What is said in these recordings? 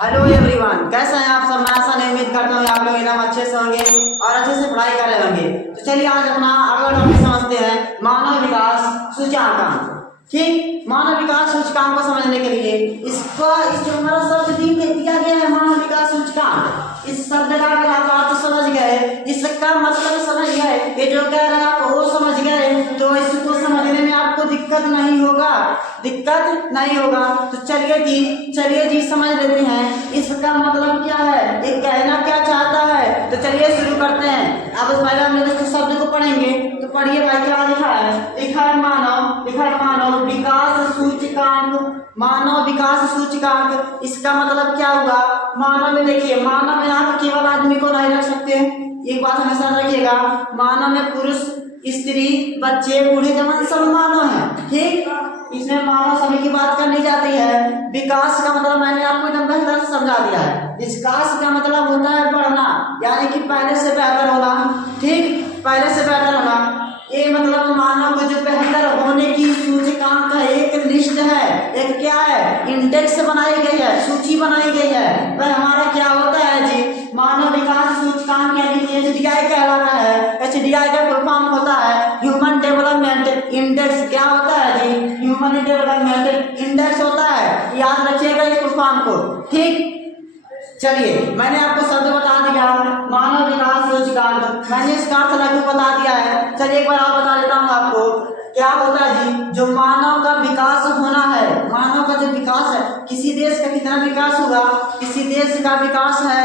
Hello everyone, कैसे हैं आप सब। मैं ऐसा नहीं उम्मीद करता हूँ आप लोग एकदम अच्छे से होंगे और अच्छे से पढ़ाई कर रहे होंगे। तो चलिए आज अपना अगला टॉपिक समझते हैं, मानव विकास सूचकांक। ठीक, मानव विकास सूचकांक को समझने के लिए इस जो हमारा शब्द दिया गया है मानव विकास सूचकांक, इस शब्द का अगर आप अर्थ समझ गए, इसका मतलब समझ गए, ये जो कह रहा है आप वो समझ गए, तो इसको समझने में आपको दिक्कत नहीं होगा। तो चलिए जी समझ लेते हैं इसका मतलब क्या है, ये कहना क्या चाहता है। तो चलिए शुरू करते हैं। अब पहले हम लोग इस शब्द को पढ़ेंगे, तो पढ़िए भाई क्या लिखा है। लिखा है मानव विकास सूचकांक। मानव विकास सूचकांक, इसका मतलब क्या हुआ। मानव में देखिए, मानव में आप केवल आदमी को नहीं रख सकते, एक बात हमेशा रखिएगा। मानव में पुरुष, स्त्री, बच्चे, बूढ़े, जवान सब मानव है। ठीक, इसमें मानव सभी की बात करनी जाती है। विकास का मतलब मैंने आपको एकदम बेहतर से समझा दिया है। विकास का मतलब होता है बढ़ना, यानी कि पहले से बेहतर होना। ठीक, पहले से बेहतर होना, ये मतलब मानव को जो बेहतर होने की सूचकांक का एक लिस्ट है, एक क्या है, इंडेक्स बनाई गई है, सूची बनाई गई है। वह हमारा क्या होता है जी, मानव विकास सूचकांक यानी कि एचडीआई कहलाता है। एचडीआई का फुल फॉर्म होता है ह्यूमन डेवलपमेंट इंडेक्स। क्या होता है जी, ह्यूमन डेवलपमेंट इंडेक्स होता है। याद रखिएगा इस फुल फॉर्म को। ठीक, चलिए मैंने आपको शब्द बता दिया मानव विकास सूचकांक, मैंने इसका अर्थ लघु बता दिया है। चलिए एक बार और बता देता हूँ आपको क्या होता है जी। जो मानव का विकास होना है, मानव का जो विकास है, किसी देश का कितना विकास हुआ, किसी देश का विकास है,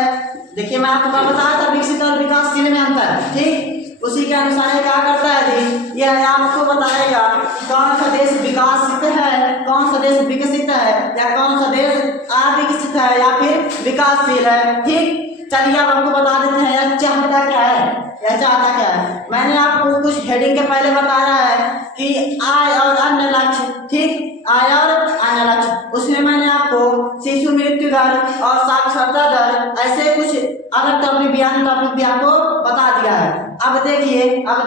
देखिए मैं आपको बताया था विकसित और विकासशील में अंतर। ठीक, उसी के अनुसार क्या करता है जी, यह आपको बताएगा कौन सा देश विकासित है, कौन सा देश विकसित है, या कौन सा देश अविकसित है या फिर विकासशील है। ठीक, चलिए अब हमको बता देते हैं यह चाहता क्या है। मैंने आपको कुछ हेडिंग के पहले बताया है कि आय और अन्य लक्ष्य। ठीक, आय और अन्य लक्ष्य, उसमें मैंने आपको शिशु मृत्यु दर और साक्षरता दर ऐसे कुछ अलग टॉपिक भी आपको बता दिया है। अब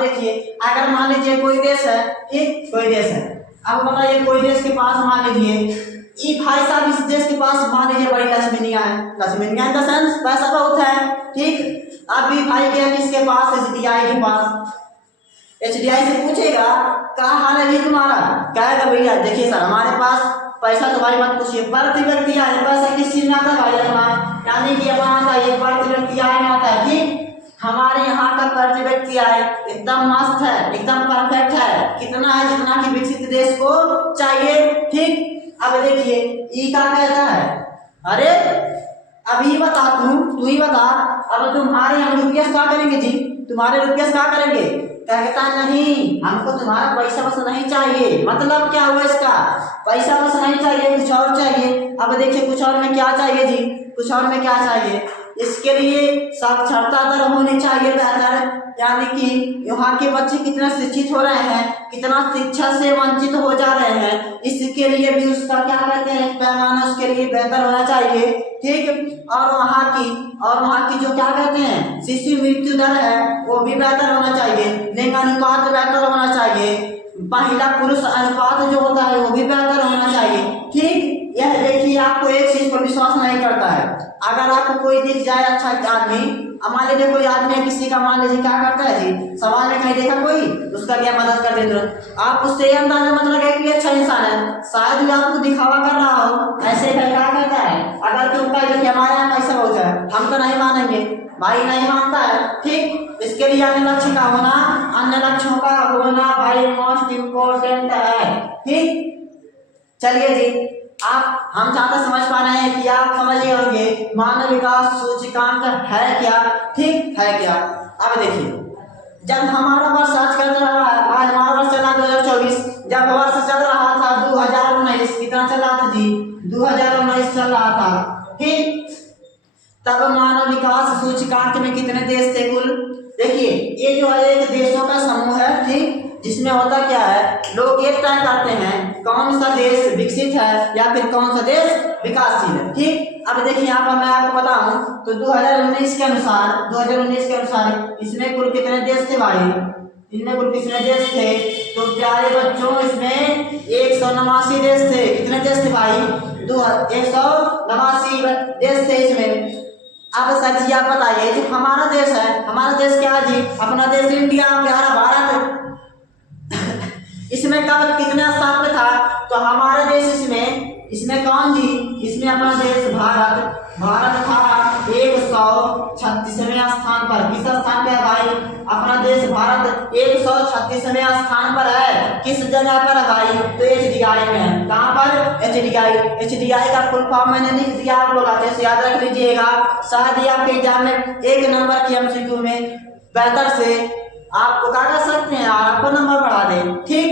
देखिए अगर मान लीजिए कोई देश है, ठीक, कोई देश है, अब बताइए कोई देश के पास मान लीजिए भाई साहब, इस देश के पास मान लीजिए बड़ी लक्ष्मीनियां इन द सेंस पैसा बहुत है। ठीक, अभी भाई गया किसके पास, एचडीआई के पास। एचडीआई से पूछेगा क्या हाल है जी तुम्हारा, कहेगा भैया देखिए सर हमारे पास पैसा तो भाई मत पूछिए, प्रति व्यक्ति आय, पैसा किस चीज में आता है भाई अपना, यानी कि अपना ये प्रति व्यक्ति आय में आता है। ठीक, हमारे यहाँ का प्रति व्यक्ति आय एकदम मस्त है, एकदम परफेक्ट है, कितना है, जितना कि विकसित देश को चाहिए। ठीक, अब देखिए ई क्या कहता है, अरे अभी बता तू ही बता, अब तुम्हारे हम रुपया क्या करेंगे जी, तुम्हारे रुपया क्या करेंगे। कहता नहीं, हमको तुम्हारा पैसा बस नहीं चाहिए। मतलब क्या हुआ इसका, पैसा बस नहीं चाहिए, कुछ और चाहिए। अब देखिए कुछ और में क्या चाहिए जी, कुछ और में क्या चाहिए, इसके लिए साक्षरता दर होनी चाहिए बेहतर, यानी कि यहाँ के बच्चे कितना शिक्षित हो रहे हैं, कितना शिक्षा से वंचित हो जा रहे हैं, इसके लिए भी उसका क्या कहते हैं पैमाना, उसके लिए बेहतर होना चाहिए। ठीक, और वहाँ की जो क्या कहते हैं शिशु मृत्यु दर है वो भी बेहतर होना चाहिए, लिंग अनुपात बेहतर होना चाहिए, महिला पुरुष अनुपात जो होता है वो भी बेहतर होना चाहिए। ठीक, यह देखिए आपको एक चीज पर विश्वास नहीं करता है। अगर आपको कोई दिख जाए अच्छा आदमी, मान लीजिए कोई आदमी है किसी का, मान लीजिए क्या करता है जी, समाज में कहीं देखा कोई, उसका क्या मदद कर देते हो आप, उससे यह अंदाजा मत लगाए कि अच्छा इंसान है, शायद भी आपको दिखावा कर रहा हो। ऐसे क्या कहता है, अगर तुम कहे कि हमारे यहाँ पैसा बहुत है, हम तो नहीं मानेंगे, भाई नहीं मानता है। ठीक, इसके लिए अन्य लक्ष्य का होना, अन्य लक्ष्यों का होना भाई मोस्ट इम्पोर्टेंट है। ठीक, चलिए जी हम जहाँ तक समझ पा रहे हैं कि आप समझ गए होंगे मानव विकास सूचकांक है क्या। ठीक है क्या, अब देखिए जब हमारा वर्ष आज चल रहा है, आज हमारा वर्ष चला 2024, जब वर्ष चल रहा था 2019, कितना चल रहा था जी, 2019 चल रहा था। ठीक, तब मानव विकास सूचकांक में कितने देश थे कुल, देखिए ये जो है एक देशों का समूह है। ठीक, जिसमें होता क्या है, लोग एक तय करते हैं कौन सा देश विकसित है या फिर कौन सा देश विकासशील है। ठीक, अब देखिए यहाँ पर मैं आपको बताऊं तो 2019 के अनुसार इसमें कुल कितने देश थे भाई, इनमें कुल कितने देश थे, तो प्यारे बच्चों इसमें 189 देश थे। कितने देश थे भाई, 189 देश थे इसमें। अब सर जी आप बताइए, जो हमारा देश है, हमारा देश क्या है जी? अपना देश इंडिया, प्यारा भारत। इसमें कब कितने स्थान पे था? तो हमारा देश इसमें कौन जी? इसमें अपना देश भारत था 136वें स्थान पर। किस स्थान पे है भाई? अपना देश भारत 136वें स्थान पर है। किस जगह पर है भाई? तो HDI में। कहाँ पर? HDI का फुल फॉर्म मैंने लिख दिया, आप लोग अच्छे से याद रख लीजिएगा। शायद ही आपके एग्जाम में 1 नंबर की MCQ में बेहतर से आपको क्या कर सकते हैं, आपको नंबर बढ़ा दे। ठीक,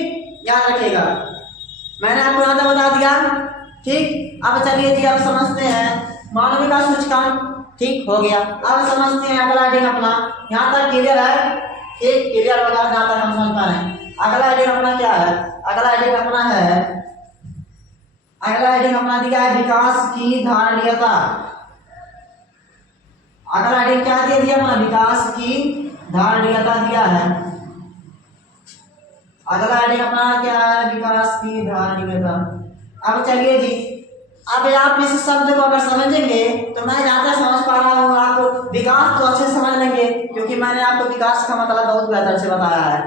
याद रखिएगा, मैंने आपको यहाँ तक बता दिया। ठीक, अब चलिए जी अब समझते हैं मानव विकास सूचकांक। ठीक हो गया, अब समझते हैं अगला हेडिंग अपना। यहाँ तक क्लियर है? एक क्लियर होगा जहाँ तक हम समझ पा रहे हैं। अगला हेडिंग अपना क्या है? अगला हेडिंग अपना दिया है विकास की धारणीयता। अगला हेडिंग क्या दिया अपना? विकास की धारणीयता दिया है। अगला हेडिंग अपना क्या है? विकास की धारणीयता। अब चलिए जी, अब आप इस शब्द को अगर समझेंगे तो मैं जहाँ तक समझ पा रहा हूँ आपको विकास तो अच्छे से समझ लेंगे, क्योंकि मैंने आपको विकास का मतलब बहुत बेहतर से बताया है।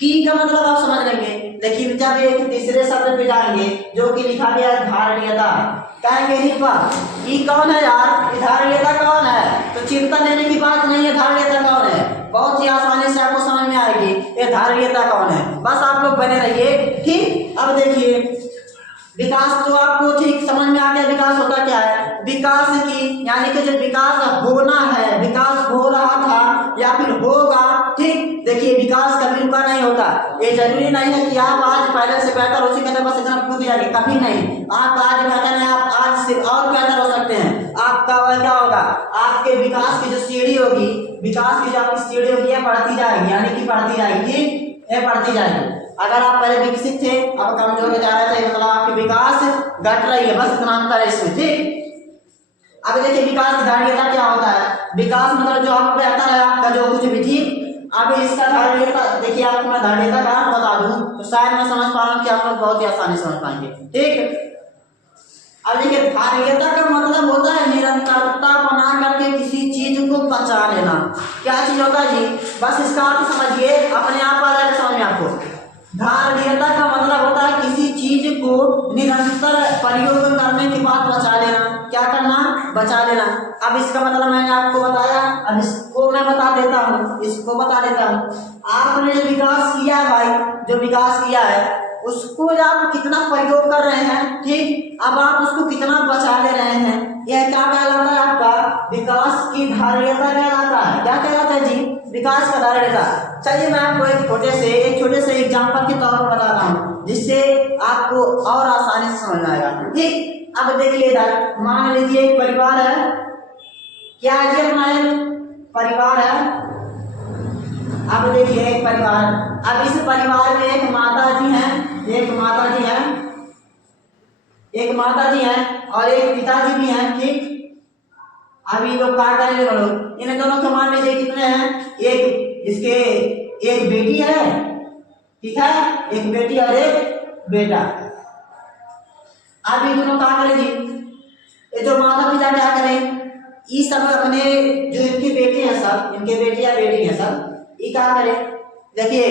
की का मतलब आप समझ लेंगे, लेकिन जब एक तीसरे शब्द पे जाएंगे जो कि लिखा गया है धारणीयता, कहेंगे ई कौन है यार? धारणीयता कौन है? तो चिंता लेने की बात नहीं है, धारणीयता कौन है बहुत ही आसानी से आपको समझ में आएगी ये धारणीयता कौन है। बस आप लोग बने रहिए। ठीक, अब देखिए विकास तो आपको ठीक समझ में आ गया। विकास होता क्या है? विकास की यानी कि जो विकास होना है, विकास हो रहा था या फिर होगा। ठीक, देखिए विकास कभी रुका नहीं होता। ये जरूरी नहीं है कि आप आज पहले से बेहतर हो चुके थे बस इतना कूद जाएंगे, कभी नहीं। आप आज बेहतर हैं, आप आज से और बेहतर हो सकते हैं। आपका क्या होगा? आपके विकास की जो सीढ़ी होगी, विकास की जो आपकी सीढ़ी होगी ये बढ़ती जाएगी, यानी कि बढ़ती जाएगी। ठीक, ये बढ़ती जाएगी। अगर आप पहले विकसित थे, अब कमजोर हो जा रहे थे, मतलब आपके विकास घट रही है, बस इतना अंतर है इसमें। ठीक, अब देखिए विकास की धारणीयता क्या होता है? विकास मतलब जो आप बेहतर है, आपका जो कुछ भी। ठीक, अब इसका धारणीयता देखिए, आपको मैं धारणीयता का बता दूं तो शायद मैं समझ पा रहा हूँ कि आप लोग बहुत ही आसानी से समझ पाएंगे। ठीक, अब देखिए धारणीयता का मतलब होता है निरंतरता बना करके किसी चीज को बचा लेना। क्या चीज होता है जी? बस इसका अर्थ समझिए, अपने आप आ जाएगा समझ में आपको। धारणीयता का मतलब होता है किसी चीज को निरंतर प्रयोग करने के बाद बचा लेना। क्या करना? बचा लेना। अब इसका मतलब मैंने आपको बताया, अब इसको मैं बता देता हूँ, इसको बता देता हूँ। आपने जो विकास किया है भाई, जो विकास किया है उसको आप कितना प्रयोग कर रहे हैं। ठीक, अब आप उसको कितना बचा ले रहे हैं, यह क्या कहलाता है? आपका विकास की धारणीयता कहलाता है। क्या कहलाता है जी? विकास का धारणीयता। चलिए मैं आपको एक छोटे से एग्जांपल के तौर पर बताता हूँ, जिससे आपको और आसानी से समझ आएगा। ठीक, अब देखिए इधर मान लीजिए एक परिवार है। क्या है जी? अपना एक परिवार है। अब देखिए एक परिवार, अब इस परिवार में एक माता जी हैं, एक माता जी हैं और एक पिताजी भी हैं। ठीक, अभी लोग क्या करेंगे लोग, इन दोनों को मान लीजिए कितने हैं? एक बेटी है, ठीक है, एक बेटी और एक बेटा। अभी दोनों क्या करें जी? ये जो माता पिता क्या करें, ये सब अपने जो इनके बेटे हैं, सब इनके बेटे या बेटी हैं सब, ये क्या करें? देखिए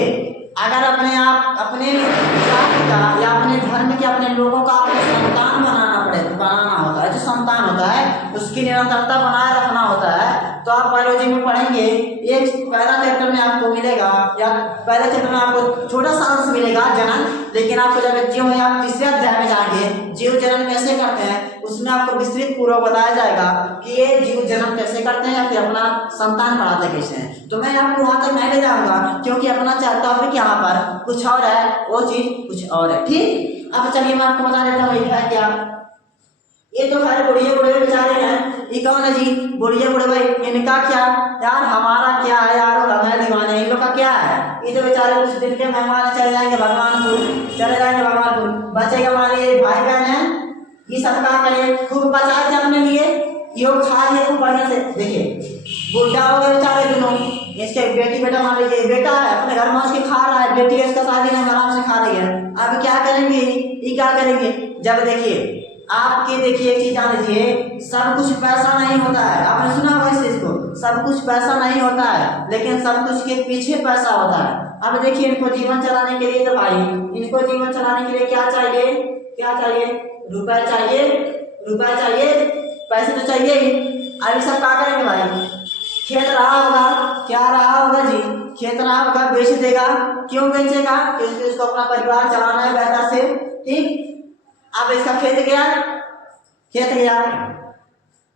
अगर अपने जाति का या अपने धर्म के अपने लोगों का आपको संतान बनाना होता है, जो संतान होता है उसकी निरंतरता बनाए रखना होता है। तो आप बायोलॉजी में पढ़ेंगे, एक पहला चैप्टर में आपको मिलेगा, या पहले चैप्टर में आपको छोटा सा अंश मिलेगा जनन, लेकिन आपको जब जीव या आप तीसरे अध्याय में जाएंगे जीव जन्म कैसे करते हैं, उसमें आपको विस्तृत पूर्वक बताया जाएगा कि ये जीव जन्म कैसे करते हैं या फिर अपना संतान बढ़ाते कैसे हैं। तो मैं आपको वहां तक नहीं ले जाऊंगा, क्योंकि अपना टॉपिक यहाँ पर कुछ और है, वो चीज कुछ और है। ठीक, अब चलिए मैं आपको बता देता हूँ ये है क्या। ये तो खैर बुढ़िए बेचारे हैं, ये कौन है जी? बुढ़िए बुढ़े, इनका क्या यार, हमारा क्या है यार, और हमें दीवाने, इन लोग का क्या है? ये तो बेचारे कुछ दिन के मेहमान चले जाएंगे भगवानपुर, बचेगा हमारे भाई बहन है, ये सब क्या करें, खूब बचाए थे अपने लिए, यो खा लिए खूब बढ़िया से। देखिए बुढ़ा हो गए बेचारे दोनों, इसके बेटी बेटा मान लीजिए बेटा है अपने घर में उसके खा रहा है, बेटी इसका शादी नहीं आराम से खा रही है। अब क्या करेंगे, ये क्या करेंगे? जब देखिए आपके देखिए एक चीज जान लीजिए, सब कुछ पैसा नहीं होता है। आपने सुना होगा इस चीज को, सब कुछ पैसा नहीं होता है, लेकिन सब कुछ के पीछे पैसा होता है। अब देखिए इनको जीवन चलाने के लिए तो भाई, इनको जीवन चलाने के लिए क्या चाहिए, क्या चाहिए, रुपए चाहिए, रुपए चाहिए, पैसे तो चाहिए ही। अभी सब क्या करेंगे भाई, खेत रहा होगा, क्या रहा होगा जी, खेत रहा होगा, बेच देगा। क्यों बेचेगा, क्योंकि उसको अपना परिवार चलाना है बेहतर से, ठीक। अब इसका खेत गया, खेत गया।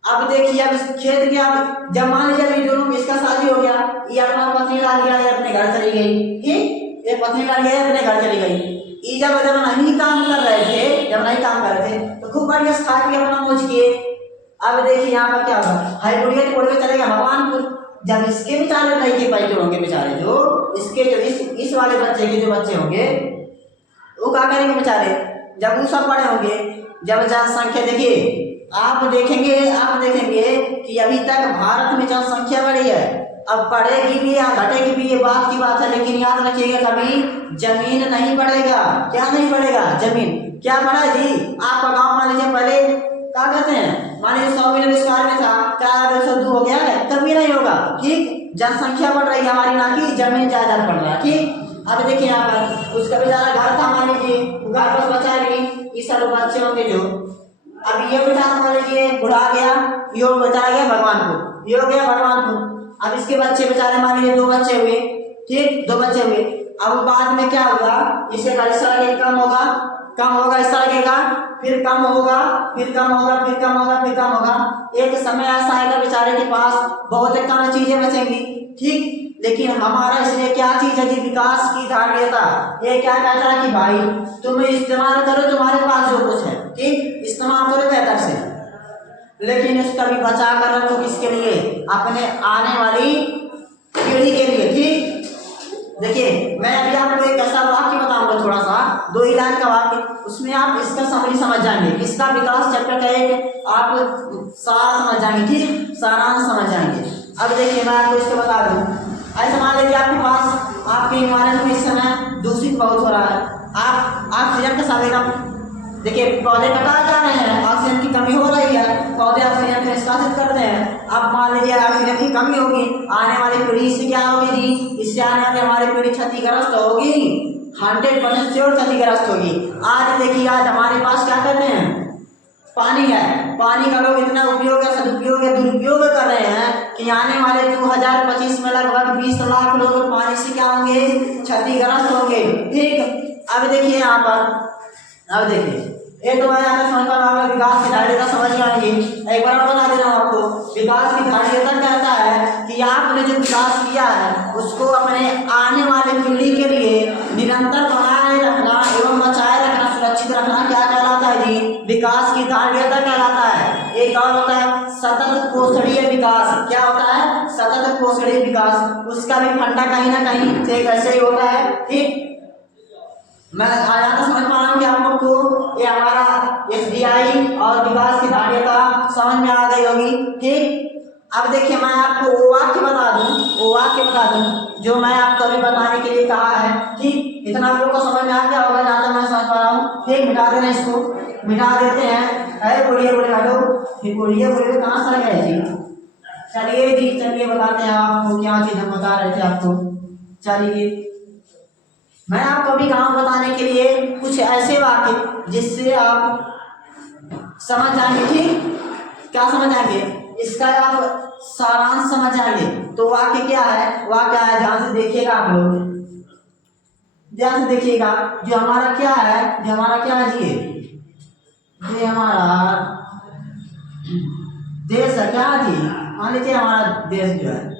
अब देखिए अब इस खेत गया, जब मान लीजिए अभी दोनों इसका शादी हो गया, ये अपना पत्नी ला लिया, ये अपने घर चली गई, ठीक, ये पत्नी ला लिया, अपने घर चली गई। ये जब नहीं काम कर रहे थे, जब नहीं काम कर रहे थे तो खूब बढ़िया खा के अपना मौज किए। अब देखिए यहाँ पर क्या होगा, हाई बुढ़िया छोड़ के चलेगा भगवानपुर। जब इसके बेचारे नहीं के पैसे होंगे, बेचारे जो इसके जो इस वाले बच्चे के जो बच्चे होंगे, वो क्या करेंगे बेचारे, जब वो सब बड़े होंगे, जब जनसंख्या देखिए आप देखेंगे कि अभी तक भारत में जनसंख्या बढ़ी है, अब बढ़ेगी भी या घटेगी भी, ये बात की बात है, लेकिन याद रखिएगा कभी जमीन नहीं बढ़ेगा। क्या नहीं बढ़ेगा, जमीन। क्या बढ़ा जी, आपका गांव मान लीजिए पहले क्या कहते हैं, मान लीजिए 100 मीटर स्क्वायर में था, क्या 202 हो गया है, कभी नहीं होगा, ठीक। जनसंख्या बढ़ रही है हमारी, ना कि जमीन जायदाद बढ़ रहा है, ठीक। अब देखिए यहाँ पर उसका बेचारा घर था, मान लीजिए घर बस बचा रही, ये सब बच्चे होंगे जो, अब ये बेचारा मान लीजिए बुढ़ा गया, ये बेचारा गया भगवानपुर, ये हो गया भगवानपुर। अब इसके बच्चे बेचारे मान लीजिए 2 बच्चे हुए, ठीक, 2 बच्चे हुए। अब बाद में क्या होगा, इसे इस तरह के कम होगा, कम होगा, इस तरह का फिर कम होगा, फिर कम होगा, फिर कम होगा, फिर कम होगा। एक समय ऐसा आएगा बेचारे के पास बहुत कम चीजें बचेंगी, ठीक। लेकिन हमारा इसलिए क्या चीज है जी, विकास की धारणीयता। ये क्या कहता है कि भाई तुम इस्तेमाल करो, तुम्हारे पास जो कुछ है, ठीक, इस्तेमाल करो बेहतर से, लेकिन इसका भी बचा कर रखो, किसके लिए, अपने आने वाली पीढ़ी के लिए, ठीक। देखिए मैं अभी आपको एक ऐसा वाक्य बताऊंगा, थोड़ा सा 2 ही लाइन का वाक्य, उसमें आप इसका समरी समझ जाएंगे, इसका विकास चैप्टर का एक आप सारा समझ जाएंगे, ठीक, सारांश समझ जाएंगे। अब देखिए मैं आपको इसको बता दूं, ऐसा मान लीजिए आपके पास आपके इन्वायरमेंट में इस समय दूषित बहुत हो रहा है, आप ऑक्सीजन का साधेगा, देखिए पौधे कटा जा रहे हैं, ऑक्सीजन की कमी हो रही है, पौधे ऑक्सीजन को निष्कासित करते हैं। अब मान लीजिए ऑक्सीजन की कमी होगी, आने वाली पीढ़ी से क्या होगी जी, इससे आने वाली हमारी पीढ़ी क्षतिग्रस्त होगी, 100% श्योर क्षतिग्रस्त होगी। आज देखिए आज हमारे पास क्या करते हैं, पानी है, पानी का लोग इतना उपयोग या सदुपयोग या दुरुपयोग कर रहे हैं कि आने वाले 2025 में लगभग 20 लाख लोग पानी से क्या होंगे, क्षतिग्रस्त होंगे, ठीक। अब देखिए यहाँ पर, अब देखिए एक तो मैं आपको समझ पा रहा हूँ, विकास की धारणीयता समझ जाएंगे। एक बार और बता दे रहा हूँ आपको, विकास की धारणीयता कहता है कि आपने जो विकास किया है उसको अपने आने वाली पीढ़ी के लिए निरंतर बनाए रखना एवं बचाए रखना, सुरक्षित रखना क्या कहलाता है जी, विकास की धारणीयता कहलाता है। एक और होता है सतत पोषणीय विकास। क्या होता है, सतत पोषणीय विकास, उसका भी फंडा कहीं ना कहीं से कैसे ही होता है, ठीक। मैं आया तो समझ पा रहा हूँ कि आप लोग को ये हमारा SDI और विकास की धारणीयता समझ में आ गई होगी, ठीक। अब देखिए मैं आपको वो वाक्य बता दूं जो मैं आपको अभी बताने के लिए कहा है, ठीक। इतना आप लोग को समझ में आ गया होगा, जहाँ तक मैं समझ पा रहा हूँ, ठीक। मिटा देना, इसको मिटा देते हैं। अरे बोलिए बोले हटो, फिर बोलिए कहाँ से गए जी, चलिए जी चलिए बताते हैं आपको क्या चीज हम बता रहे थे आपको। चलिए मैं आपको अभी काम बताने के लिए कुछ ऐसे वाक्य जिससे आप समझ जाएंगे, ठीक। क्या समझ जाएंगे, इसका आप सारांश समझ जाएंगे। तो वाक्य क्या है, वाक्य है, ध्यान से देखिएगा आप लोग, ध्यान से देखिएगा। जो हमारा क्या है जी, ये हमारा देश है क्या जी, मान लीजिए हमारा देश जो है,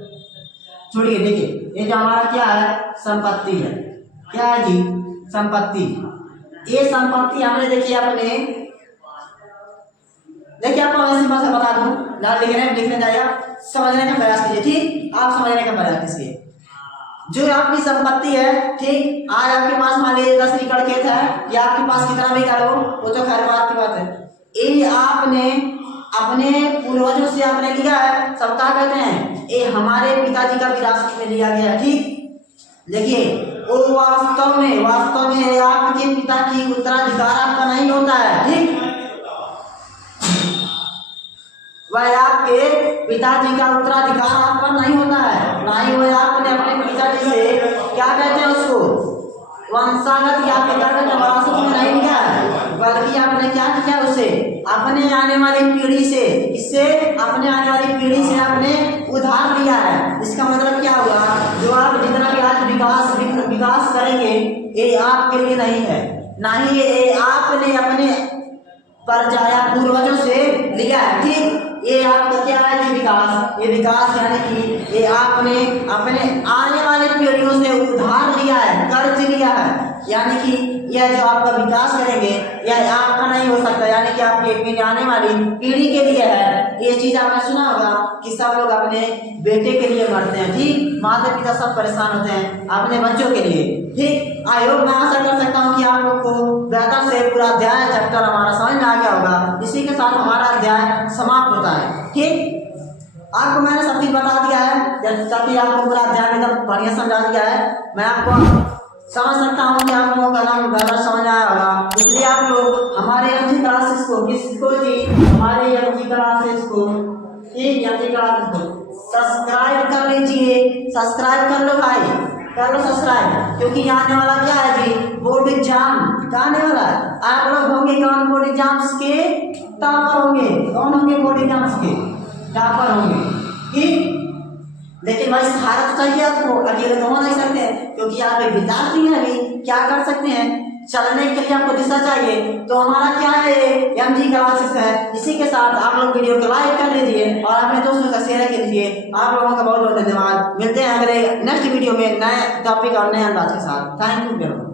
छोड़िए देखिए ये जो हमारा क्या है, संपत्ति है, क्या है जी, संपत्ति। ये संपत्ति हमने देखिए अपने, देखिए आपको मैं सिंपल से बता दूं, ना लिखने जाइए, समझने का प्रयास कीजिए, ठीक। आप समझने का प्रयास कीजिए, जो आपकी संपत्ति है, ठीक। आज आपके पास मान लीजिए 10 एकड़ खेत है, या आपके पास कितना भी करो, वो तो खैर बात की बात है। ये आपने अपने पूर्वजों से आपने लिया है, सब क्या कहते हैं, ये हमारे पिताजी का विरासत में लिया गया, ठीक। देखिए वो वास्तव में आपके पिता की उत्तराधिकार आपका नहीं होता है, ठीक। वह आपके पिताजी का उत्तराधिकार आप पर नहीं होता है, ना ही वह आपने अपने पिताजी से क्या कहते हैं उसको वंशागत या पितागत विरासत में नहीं लिया है, बल्कि आपने क्या किया उसे अपने आने वाली पीढ़ी से, इससे अपने आने वाली पीढ़ी से आपने उधार लिया है। इसका मतलब क्या हुआ, जो आप जितना भी आज विकास करेंगे ये आपके लिए नहीं है, ना ही ये आपने अपने प्रजा या पूर्वजों से लिया है। ठीक, ये आपका क्या है, ये विकास यानी कि ये आपने अपने आने वाली पीढ़ियों से उधार लिया है, कर्ज लिया है। यानी कि यह जो आपका विकास करेंगे यह आपका नहीं हो सकता, यानी कि आपके आने वाली पीढ़ी के लिए है। ये चीज आपने सुना होगा कि सब लोग अपने बेटे के लिए मरते हैं। ठीक, माता पिता सब परेशान होते हैं अपने बच्चों के लिए। ठीक, आई होप मैं आशा कर सकता हूँ कि आप लोग को बेहतर से पूरा अध्याय चैप्टर हमारा समझ में आ गया होगा। इसी के साथ हमारा अध्याय समाप्त होता है। ठीक, आपको मैंने सब चीज बता दिया है, ताकि आपको पूरा अध्याय में बढ़िया समझा दिया है। मैं आपको समझ सकता हूँ कि आप लोगों का नाम बेहतर समझ आया होगा, इसलिए आप लोग हमारे एमजी क्लासेस को किसको जी हमारे एमजी क्लासेस को ठीक एमजी क्लासेस को सब्सक्राइब कर लीजिए। सब्सक्राइब कर लो भाई, कर लो सब्सक्राइब, क्योंकि यहाँ आने वाला क्या है जी, बोर्ड एग्जाम क्या आने वाला है। आप लोग होंगे कौन बोर्ड एग्जाम्स के टॉपर होंगे, कौन होंगे बोर्ड एग्जाम्स के टॉपर होंगे। ठीक, लेकिन भाई सहारा तो चाहिए आपको, अकेले तो हो नहीं सकते, क्योंकि आप एक विद्यार्थी हैं, अभी क्या कर सकते हैं, चलने के लिए आपको दिशा चाहिए। तो हमारा क्या है, एमजी क्लासेस है। इसी के साथ आप लोग वीडियो को लाइक कर लीजिए और अपने दोस्तों का शेयर कीजिए। आप लोगों का बहुत बहुत धन्यवाद। मिलते हैं अगले नेक्स्ट वीडियो में नए टॉपिक और नए अंदाज के साथ। Thank you.